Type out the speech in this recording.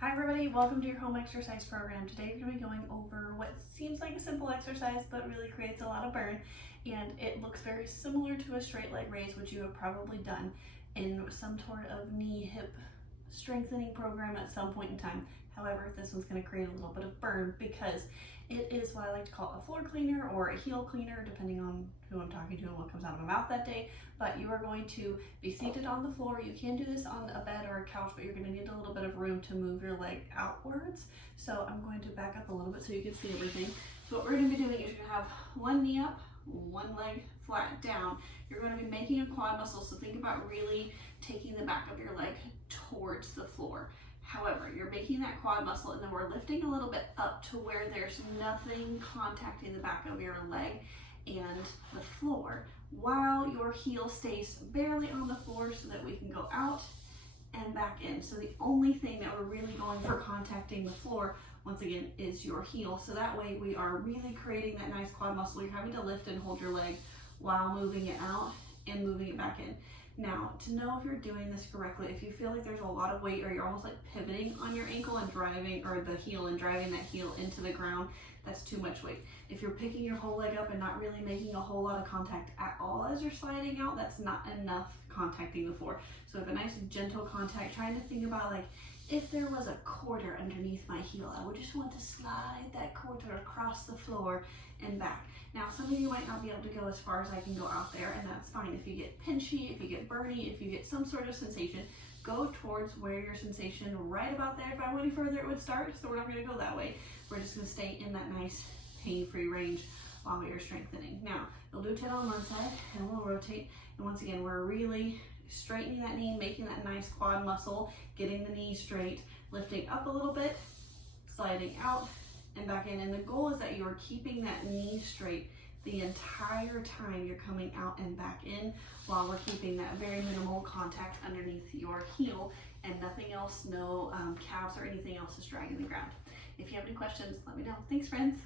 Hi everybody, welcome to your home exercise program. Today we're going to be going over what seems like a simple exercise but really creates a lot of burn, and it looks very similar to a straight leg raise, which you have probably done in some sort of knee hip strengthening program at some point in time. However, this one's going to create a little bit of burn because it is what I like to call a floor cleaner or a heel cleaner, depending on who I'm talking to and what comes out of my mouth that day. But you are going to be seated on the floor. You can do this on a bed or a couch, but you're going to need a little bit of room to move your leg outwards. So I'm going to back up a little bit so you can see everything. So what we're going to be doing is you're going to have one knee up, one leg flat down. You're going to be making a quad muscle, so think about really taking the back of your leg towards the floor. However, you're making that quad muscle and then we're lifting a little bit up to where there's nothing contacting the back of your leg and the floor while your heel stays barely on the floor so that we can go out and back in. So the only thing that we're really going for contacting the floor, once again, is your heel. So that way we are really creating that nice quad muscle. You're having to lift and hold your leg while moving it out and moving it back in. Now, to know if you're doing this correctly, if you feel like there's a lot of weight or you're almost like pivoting on your ankle and driving, or the heel and driving that heel into the ground, that's too much weight. If you're picking your whole leg up and not really making a whole lot of contact at all as you're sliding out, that's not enough contacting the floor. So if a nice gentle contact, trying to think about like, if there was a quarter underneath my heel, I would just want to slide that quarter across the floor and back. Now, some of you might not be able to go as far as I can go out there, and that's fine. If you get pinchy, if you get burny, if you get some sort of sensation, go towards where your sensation right about there. If I went any further, it would start, so we're not gonna go that way. We're just gonna stay in that nice pain-free range while we are strengthening. Now, we'll do 10 on one side, and we'll rotate. And once again, we're really straightening that knee, making that nice quad muscle, getting the knee straight, lifting up a little bit, sliding out and back in. And the goal is that you are keeping that knee straight the entire time you're coming out and back in, while we're keeping that very minimal contact underneath your heel and nothing else, no calves or anything else is dragging the ground. If you have any questions, let me know. Thanks, friends.